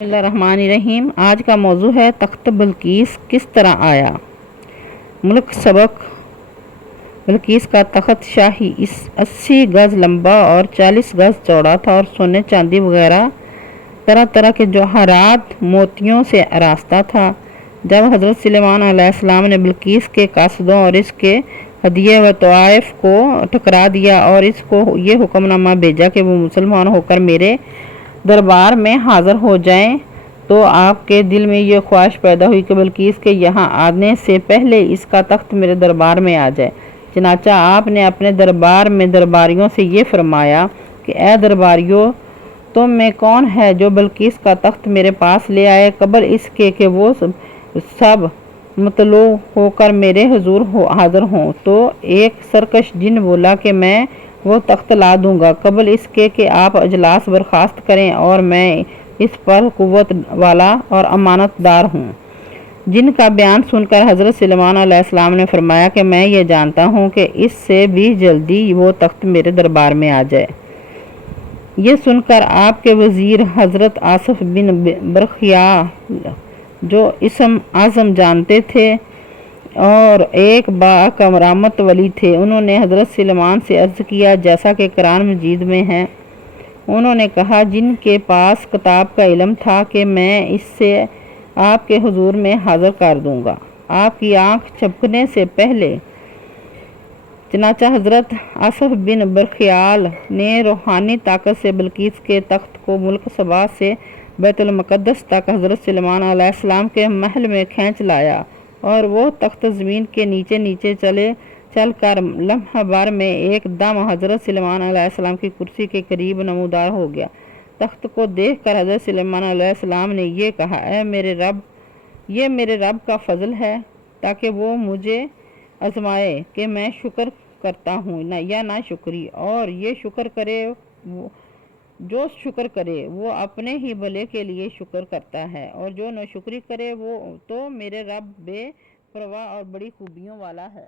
بسم اللہ الرحمن الرحیم۔ آج کا موضوع ہے تخت بلقیس کس طرح آیا۔ ملک سبق۔ بلقیس کا تخت شاہی 80 گز لمبا اور 40 گز چوڑا تھا اور سونے چاندی وغیرہ طرح طرح کے جوہرات موتیوں سے آراستہ تھا۔ جب حضرت سلیمان علیہ السلام نے بلقیس کے قاصدوں اور اس کے ہدیے و تحائف کو ٹھکرا دیا اور اس کو یہ حکم نامہ بھیجا کہ وہ مسلمان ہو کر میرے دربار میں حاضر ہو جائیں، تو آپ کے دل میں یہ خواہش پیدا ہوئی کہ بلقیس کے یہاں آنے سے پہلے اس کا تخت میرے دربار میں آ جائے۔ چنانچہ آپ نے اپنے دربار میں درباریوں سے یہ فرمایا کہ اے درباریوں، تم میں کون ہے جو بلقیس کا تخت میرے پاس لے آئے قبل اس کے کہ وہ سب مطلوع ہو کر میرے حضور حاضر ہوں۔ تو ایک سرکش جن بولا کہ میں وہ تخت لا دوں گا قبل اس کے کہ آپ اجلاس برخاست کریں، اور میں اس پر قوت والا اور امانت دار ہوں۔ جن کا بیان سن کر حضرت سلیمان علیہ السلام نے فرمایا کہ میں یہ جانتا ہوں کہ اس سے بھی جلدی وہ تخت میرے دربار میں آ جائے۔ یہ سن کر آپ کے وزیر حضرت آصف بن برخیال، جو اسم اعظم جانتے تھے اور ایک باکرامت ولی تھے، انہوں نے حضرت سلیمان سے عرض کیا جیسا کہ قرآن مجید میں ہے۔ انہوں نے کہا جن کے پاس کتاب کا علم تھا کہ میں اس سے آپ کے حضور میں حاضر کر دوں گا آپ کی آنکھ جھپکنے سے پہلے۔ چنانچہ حضرت آصف بن برخیال نے روحانی طاقت سے بلقیس کے تخت کو ملک سبا سے بیت المقدس تک حضرت سلیمان علیہ السلام کے محل میں کھینچ لایا، اور وہ تخت زمین کے نیچے نیچے چل کر لمحہ بھر میں ایک دم حضرت سلیمان علیہ السلام کی کرسی کے قریب نمودار ہو گیا۔ تخت کو دیکھ کر حضرت سلیمان علیہ السلام نے یہ کہا، اے میرے رب، یہ میرے رب کا فضل ہے تاکہ وہ مجھے آزمائے کہ میں شکر کرتا ہوں یا نہ شکری، اور یہ شکر کرے جو شکر کرے وہ اپنے ہی بھلے کے لیے شکر کرتا ہے، اور جو ناشکری کرے وہ تو میرے رب بے پرواہ اور بڑی خوبیوں والا ہے۔